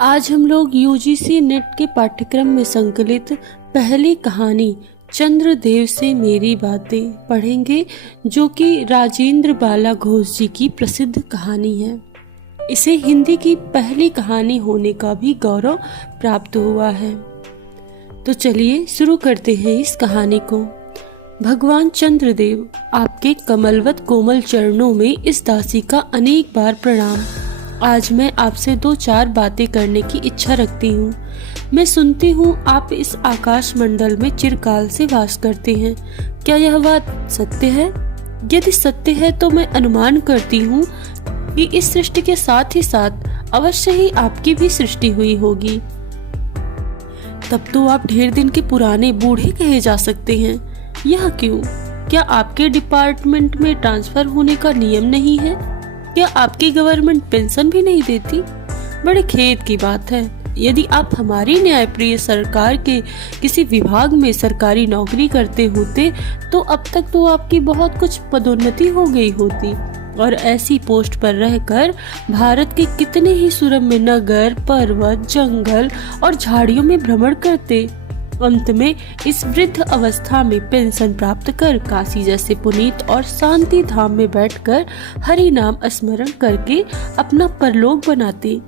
आज हम लोग यूजीसी नेट के पाठ्यक्रम में संकलित पहली कहानी चंद्रदेव से मेरी बातें पढ़ेंगे, जो कि राजेंद्र बाला घोष जी की प्रसिद्ध कहानी है। इसे हिंदी की पहली कहानी होने का भी गौरव प्राप्त हुआ है। तो चलिए शुरू करते हैं इस कहानी को। भगवान चंद्रदेव, आपके कमलवत कोमल चरणों में इस दासी का अनेक बार प्रणाम। आज मैं आपसे 2-4 बातें करने की इच्छा रखती हूँ। मैं सुनती हूँ आप इस आकाश मंडल में चिरकाल से वास करते हैं। क्या यह बात सत्य है? यदि सत्य है तो मैं अनुमान करती हूँ कि इस सृष्टि के साथ ही साथ अवश्य ही आपकी भी सृष्टि हुई होगी। तब तो आप ढेर दिन के पुराने बूढ़े कहे जा सकते हैं। यह क्यों? क्या आपके डिपार्टमेंट में ट्रांसफर होने का नियम नहीं है? क्या आपकी गवर्नमेंट पेंशन भी नहीं देती? बड़े खेद की बात है। यदि आप हमारी न्यायप्रिय सरकार के किसी विभाग में सरकारी नौकरी करते होते तो अब तक तो आपकी बहुत कुछ पदोन्नति हो गई होती और ऐसी पोस्ट पर रहकर भारत के कितने ही सुरम्य नगर, पर्वत, जंगल और झाड़ियों में भ्रमण करते। अंत में इस वृद्ध अवस्था में पेंशन प्राप्त कर काशी जैसे पुनीत और शांति धाम में बैठकर हरि नाम स्मरण करके अपना परलोक बनाते।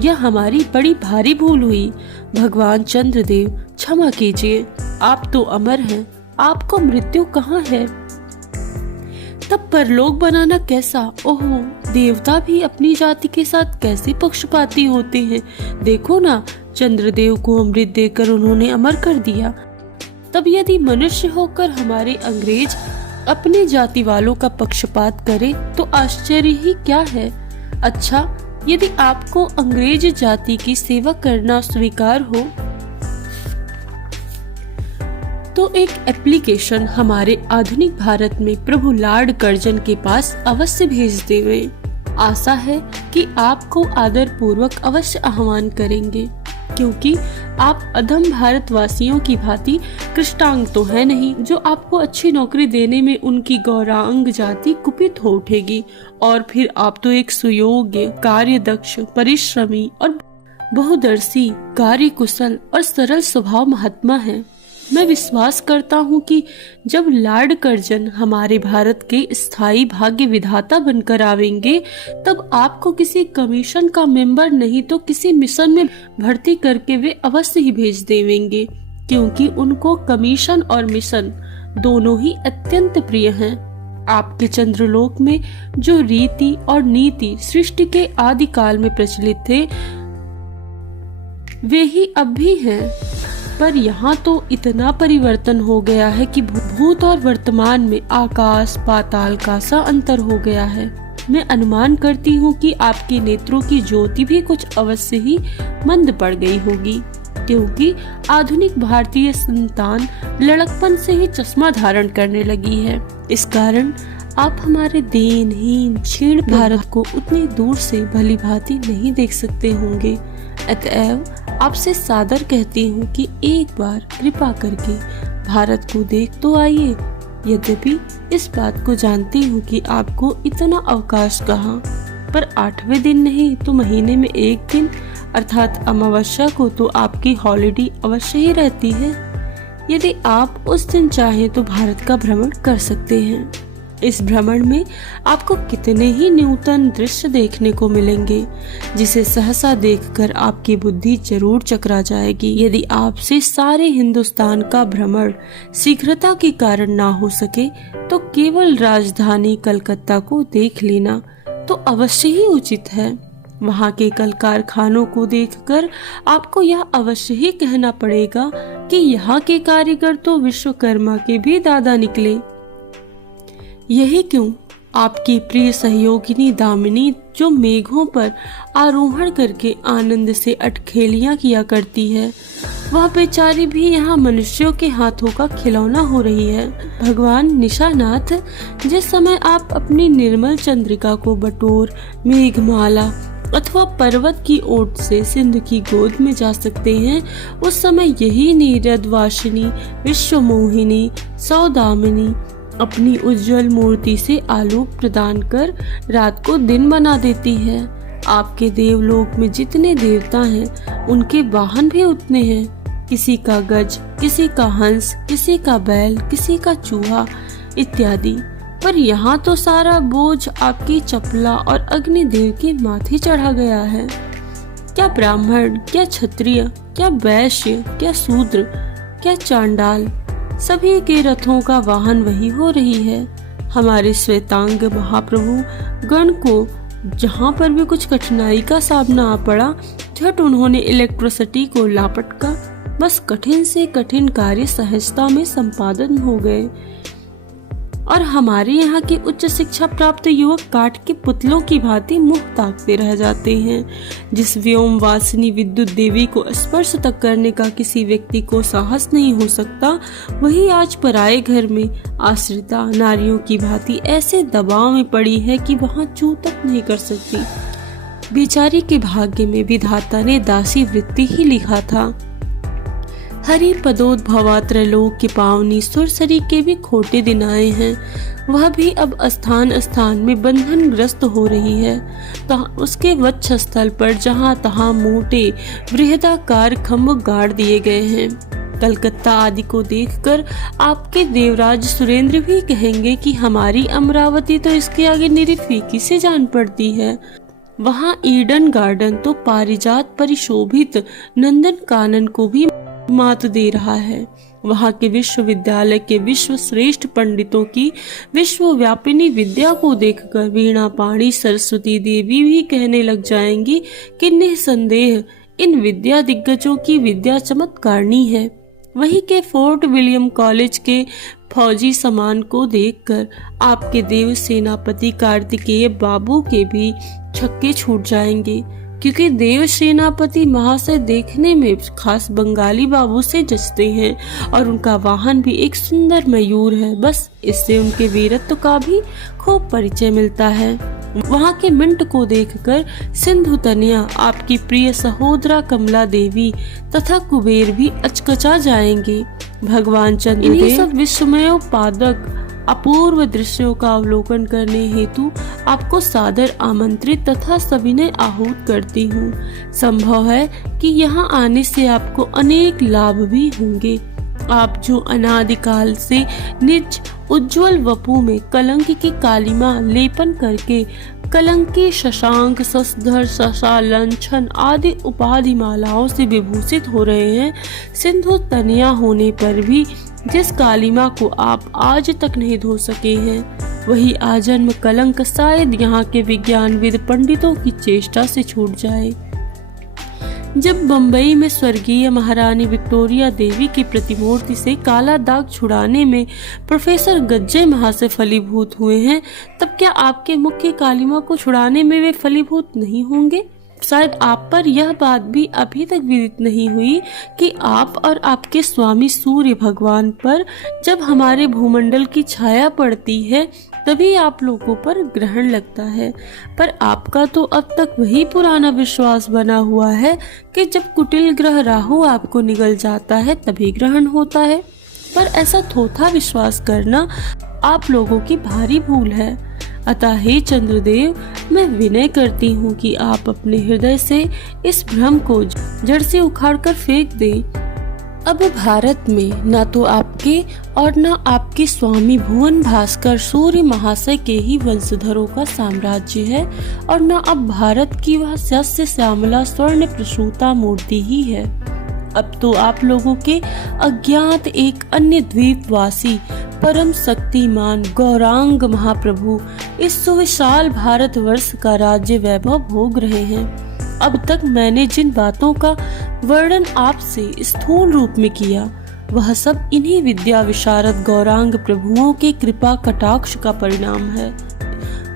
यह हमारी बड़ी भारी भूल हुई। भगवान चंद्रदेव, क्षमा कीजिए। आप तो अमर हैं, आपको मृत्यु कहाँ है? तब परलोक बनाना कैसा? ओहो, देवता भी अपनी जाति के साथ कैसे पक्षपाती होते हैं। देखो ना, चंद्रदेव को अमृत देकर उन्होंने अमर कर दिया। तब यदि मनुष्य होकर हमारे अंग्रेज अपने जाति वालों का पक्षपात करे तो आश्चर्य ही क्या है। अच्छा, यदि आपको अंग्रेज जाति की सेवा करना स्वीकार हो तो एक एप्लीकेशन हमारे आधुनिक भारत में प्रभु लॉर्ड कर्जन के पास अवश्य भेज देवे। आशा है कि आपको आदर पूर्वक अवश्य आह्वान करेंगे, क्योंकि आप अधम भारतवासियों की भांति कृष्णांग तो है नहीं जो आपको अच्छी नौकरी देने में उनकी गौरांग जाति कुपित हो उठेगी। और फिर आप तो एक सुयोग्य, कार्यदक्ष, परिश्रमी और बहुदर्शी, कार्यकुशल और सरल स्वभाव महात्मा हैं। मैं विश्वास करता हूँ कि जब लॉर्ड कर्जन हमारे भारत के स्थायी भाग्य विधाता बनकर आवेंगे तब आपको किसी कमीशन का मेंबर नहीं तो किसी मिशन में भर्ती करके वे अवश्य ही भेज देवेंगे, क्योंकि उनको कमीशन और मिशन दोनों ही अत्यंत प्रिय हैं। आपके चंद्रलोक में जो रीति और नीति सृष्टि के आदि काल में प्रचलित थे वे ही अब भी हैं। पर यहाँ तो इतना परिवर्तन हो गया है कि भूत और वर्तमान में आकाश पाताल का सा अंतर हो गया है। मैं अनुमान करती हूँ कि आपके नेत्रों की ज्योति भी कुछ अवश्य ही मंद पड़ गई होगी, क्योंकि आधुनिक भारतीय संतान लड़कपन से ही चश्मा धारण करने लगी है। इस कारण आप हमारे दीनहीन क्षीण भारत को उतनी दूर से भली भांति नहीं देख सकते होंगे। अतएव आपसे सादर कहती हूँ कि एक बार कृपा करके भारत को देख तो आइए। यद्यपि इस बात को जानती हूँ कि आपको इतना अवकाश कहाँ, पर 8वें दिन नहीं तो महीने में एक दिन अर्थात अमावस्या को तो आपकी हॉलिडे अवश्य ही रहती है। यदि आप उस दिन चाहें तो भारत का भ्रमण कर सकते हैं। इस भ्रमण में आपको कितने ही नूतन दृश्य देखने को मिलेंगे, जिसे सहसा देखकर आपकी बुद्धि जरूर चकरा जाएगी। यदि आपसे सारे हिंदुस्तान का भ्रमण शीघ्रता के कारण ना हो सके तो केवल राजधानी कलकत्ता को देख लेना तो अवश्य ही उचित है। वहाँ के कल कारखानों को देखकर आपको यह अवश्य ही कहना पड़ेगा कि यहाँ के कारीगर तो विश्वकर्मा के भी दादा निकले। यही क्यों आपकी प्रिय सहयोगिनी दामिनी, जो मेघों पर आरोहण करके आनंद से अटखेलियां किया करती है, वह बेचारी भी यहाँ मनुष्यों के हाथों का खिलौना हो रही है। भगवान निशानाथ, जिस समय आप अपनी निर्मल चंद्रिका को बटोर मेघमाला अथवा पर्वत की ओट से सिंधु की गोद में जा सकते हैं, उस समय यही नीरद वासिनी, विश्वमोहिनी, सौदामिनी अपनी उज्जवल मूर्ति से आलोक प्रदान कर रात को दिन बना देती है। आपके देवलोक में जितने देवता हैं उनके वाहन भी उतने हैं। किसी का गज, किसी का हंस, किसी का बैल, किसी का चूहा इत्यादि। पर यहाँ तो सारा बोझ आपकी चपला और अग्निदेव के माथे चढ़ा गया है। क्या ब्राह्मण, क्या क्षत्रिय, क्या वैश्य, क्या शूद्र, क्या चांडाल, सभी के रथों का वाहन वही हो रही है। हमारे श्वेतांग महाप्रभु गण को जहाँ पर भी कुछ कठिनाई का सामना आ पड़ा, झट उन्होंने इलेक्ट्रिसिटी को लापटका, बस कठिन से कठिन कार्य सहजता में संपादन हो गए। और हमारे यहाँ के उच्च शिक्षा प्राप्त युवक काठ के पुतलों की भांति मुंह ताकते रह जाते हैं। जिस व्योम वासिनी विद्युत देवी को स्पर्श तक करने का किसी व्यक्ति को साहस नहीं हो सकता, वही आज पराये घर में आश्रिता नारियों की भांति ऐसे दबाव में पड़ी है कि वहाँ चू तक नहीं कर सकती। बेचारी के भाग्य में विधाता ने दासी वृत्ति ही लिखा था। हरि पदोद्भवा त्रैलोक की पावनी सुरसरी के भी खोटे दिन आए हैं। वह भी अब स्थान स्थान में बंधन ग्रस्त हो रही है। उसके वक्षस्थल पर जहाँ तहाँ मोटे बृहदाकार खम्भ गाड़ दिए गए हैं। कलकत्ता आदि को देखकर आपके देवराज सुरेंद्र भी कहेंगे कि हमारी अमरावती तो इसके आगे निरी फीकी से जान पड़ती है। वहाँ ईडन गार्डन तो पारिजात परिशोभित नंदन कानन को भी मात दे रहा है। वहाँ के विश्वविद्यालय के विश्व श्रेष्ठ पंडितों की विश्वव्यापिनी विद्या को देखकर वीणा पाणी सरस्वती देवी भी कहने लग जाएंगी कि निसंदेह इन विद्या दिग्गजों की विद्या चमत्कारनी है। वही के फोर्ट विलियम कॉलेज के फौजी समान को देखकर आपके देव सेनापति कार्तिकेय बाबू के भी छक्के छूट जाएंगे, क्योंकि देव सेनापति महाशय देखने में खास बंगाली बाबू से जचते हैं और उनका वाहन भी एक सुंदर मयूर है। बस इससे उनके वीरत्व का भी खूब परिचय मिलता है। वहाँ के मिंट को देखकर सिंधु तनिया, आपकी प्रिय सहोदरा कमला देवी तथा कुबेर भी अचकचा जाएंगे। भगवान चंद्रदेव सब विस्मयोपादक अपूर्व दृश्यों का अवलोकन करने हेतु आपको सादर आमंत्रित तथा सविनय आहूत करती हूँ। संभव है कि यहाँ आने से आपको अनेक लाभ भी होंगे। आप जो अनादिकाल से निज उज्जवल वपु में कलंक की कालिमा लेपन करके कलंकी, शशांक, ससधर, शशालंछन आदि उपाधि मालाओं से विभूषित हो रहे हैं, सिंधु तनिया होने पर भी जिस कालिमा को आप आज तक नहीं धो सके हैं, वही आजन्म कलंक शायद यहाँ के विज्ञानविद पंडितों की चेष्टा से छूट जाए। जब बंबई में स्वर्गीय महारानी विक्टोरिया देवी की प्रतिमूर्ति से काला दाग छुड़ाने में प्रोफेसर गज्जे महाशय फलीभूत हुए हैं, तब क्या आपके मुख्य कालिमा को छुड़ाने में वे फलीभूत नहीं होंगे? शायद आप पर यह बात भी अभी तक विदित नहीं हुई कि आप और आपके स्वामी सूर्य भगवान पर जब हमारे भूमंडल की छाया पड़ती है तभी आप लोगों पर ग्रहण लगता है। पर आपका तो अब तक वही पुराना विश्वास बना हुआ है कि जब कुटिल ग्रह राहु आपको निगल जाता है तभी ग्रहण होता है। पर ऐसा थोथा विश्वास करना आप लोगों की भारी भूल है। अतः हे चंद्रदेव, मैं विनय करती हूँ कि आप अपने हृदय से इस भ्रम को जड़ से उखाड़कर फेंक दें। अब भारत में न तो आपके और न आपके स्वामी भुवन भास्कर सूर्य महाशय के ही वंशधरों का साम्राज्य है और न अब भारत की वह सस्य श्यामला स्वर्ण प्रसूता मूर्ति ही है। अब तो आप लोगों के अज्ञात एक अन्य द्वीपवासी परम शक्तिमान गौरांग महाप्रभु इस सुविशाल भारतवर्ष का राज्य वैभव भोग रहे हैं। अब तक मैंने जिन बातों का वर्णन आपसे स्थूल रूप में किया, वह सब इन्हीं विद्या विशारद गौरांग प्रभुओं के कृपा कटाक्ष का परिणाम है।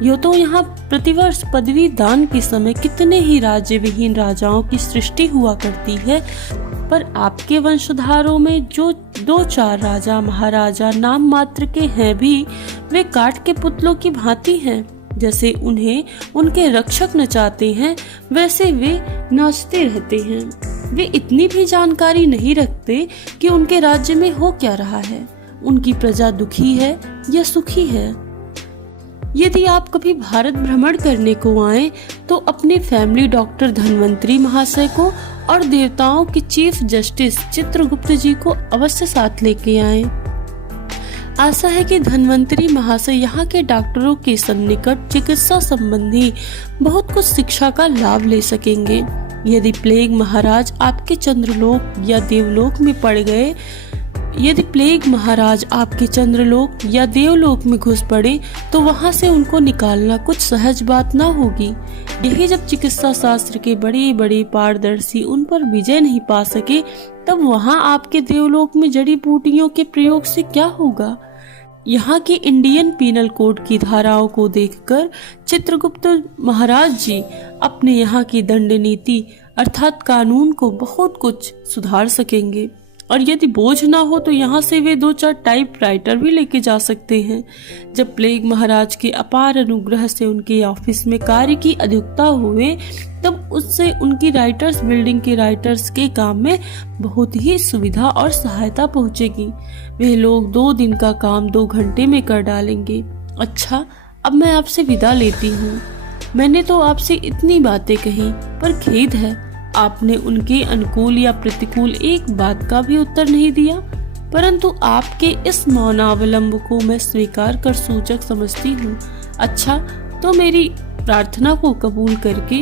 यो तो यहाँ प्रतिवर्ष पदवी दान के समय कितने ही राज्य विहीन राजाओं की सृष्टि हुआ करती है, पर आपके वंशधारों में जो 2-4 राजा महाराजा नाम मात्र के हैं भी वे काठ के पुतलों की भांति हैं। जैसे उन्हें उनके रक्षक नचाते हैं वैसे वे नाचते रहते हैं। वे इतनी भी जानकारी नहीं रखते कि उनके राज्य में हो क्या रहा है, उनकी प्रजा दुखी है या सुखी है। यदि आप कभी भारत भ्रमण करने को आए तो अपने फैमिली डॉक्टर धन्वंतरी महाशय को और देवताओं के चीफ जस्टिस चित्रगुप्त जी को अवश्य साथ लेके आएं। आशा है कि धन्वंतरी महाशय यहाँ के डॉक्टरों के सन्निकट चिकित्सा संबंधी बहुत कुछ शिक्षा का लाभ ले सकेंगे। यदि प्लेग महाराज आपके चंद्रलोक या देवलोक में पड़ गए, यदि प्लेग महाराज आपके चंद्रलोक या देवलोक में घुस पड़े तो वहां से उनको निकालना कुछ सहज बात ना होगी। यही जब चिकित्सा शास्त्र के बड़े बड़े पारदर्शी उन पर विजय नहीं पा सके, तब वहां आपके देवलोक में जड़ी बूटियों के प्रयोग से क्या होगा। यहाँ के इंडियन पीनल कोड की धाराओं को देखकर चित्रगुप्त महाराज जी अपने यहाँ की दंड नीति अर्थात कानून को बहुत कुछ सुधार सकेंगे। और यदि बोझ ना हो तो यहाँ से वे 2-4 टाइपराइटर भी लेके जा सकते हैं। जब प्लेग महाराज के अपार अनुग्रह से उनके ऑफिस में कार्य की अधिकता हुए, तब उससे उनकी राइटर्स बिल्डिंग के राइटर्स के काम में बहुत ही सुविधा और सहायता पहुंचेगी। वे लोग 2 दिन का काम 2 घंटे में कर डालेंगे। अच्छा, अब मैं आपसे विदा लेती हूँ। मैंने तो आपसे इतनी बातें कही, पर खेद है आपने उनके अनुकूल या प्रतिकूल एक बात का भी उत्तर नहीं दिया। परंतु आपके इस मौनावलंब को मैं स्वीकार कर सूचक समझती हूँ। अच्छा, तो मेरी प्रार्थना को कबूल करके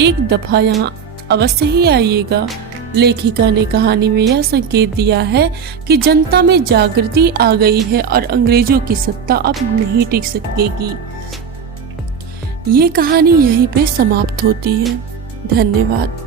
एक दफा यहाँ अवश्य ही आइएगा। लेखिका ने कहानी में यह संकेत दिया है कि जनता में जागृति आ गई है और अंग्रेजों की सत्ता अब नहीं टिक सकेगी। ये कहानी यहीं पे समाप्त होती है। धन्यवाद।